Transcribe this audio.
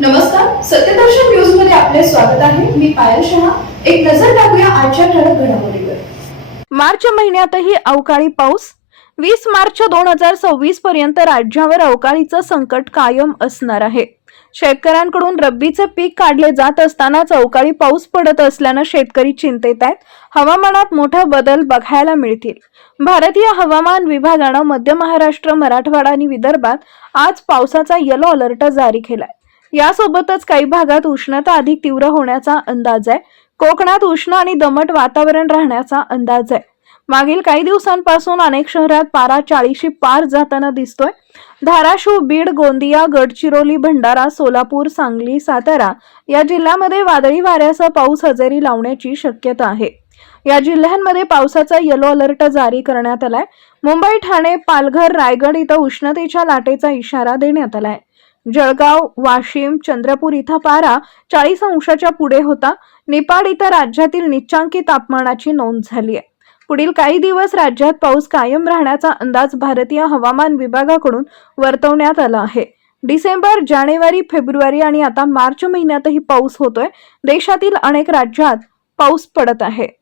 नमस्कार, सत्यदर्शन न्यूज मध्ये आपले स्वागत आहे. मी पायल शहा. एक नजर टाकूया आजच्या ठळक घडामोडीवर. मार्च महिन्यातही अवकाळी पाऊस. 20 मार्च 2026 पर्यंत राज्यावर अवकाळीचं संकट कायम असणार आहे. शेतकऱ्यांकडून रब्बीचे पीक काढले जात असतानाच अवकाळी पाऊस पडत असल्यानं शेतकरी चिंतेत आहेत. हवामानात मोठा बदल बघायला मिळतील. भारतीय हवामान विभागानं मध्य महाराष्ट्र, मराठवाडा आणि विदर्भात आज पावसाचा येलो अलर्ट जारी केलाय. यासोबतच काही भागात उष्णता अधिक तीव्र होण्याचा अंदाज आहे. कोकणात उष्ण आणि दमट वातावरण राहण्याचा अंदाज आहे. मागील काही दिवसांपासून अनेक शहरात पारा 40शी पार जाताना दिसतोय. धाराशिव, बीड, गोंदिया, गडचिरोली, भंडारा, सोलापूर, सांगली, सातारा या जिल्ह्यांमध्ये वादळी वाऱ्यासह पाऊस हजेरी लावण्याची शक्यता आहे. या जिल्ह्यांमध्ये पावसाचा येलो अलर्ट जारी करण्यात आलाय. मुंबई, ठाणे, पालघर, रायगड इथं उष्णतेच्या लाटेचा इशारा देण्यात आलाय. जळगाव, वाशिम, चंद्रपूर इथं पारा 40 अंशाच्या पुढे होता. निपाड इथं राज्यातील निच्चांकी तापमानाची नोंद झाली आहे. पुढील काही दिवस राज्यात पाऊस कायम राहण्याचा अंदाज भारतीय हवामान विभागाकडून वर्तवण्यात आला आहे. डिसेंबर, जानेवारी, फेब्रुवारी आणि आता मार्च महिन्यातही पाऊस होतोय. देशातील अनेक राज्यात पाऊस पडत आहे.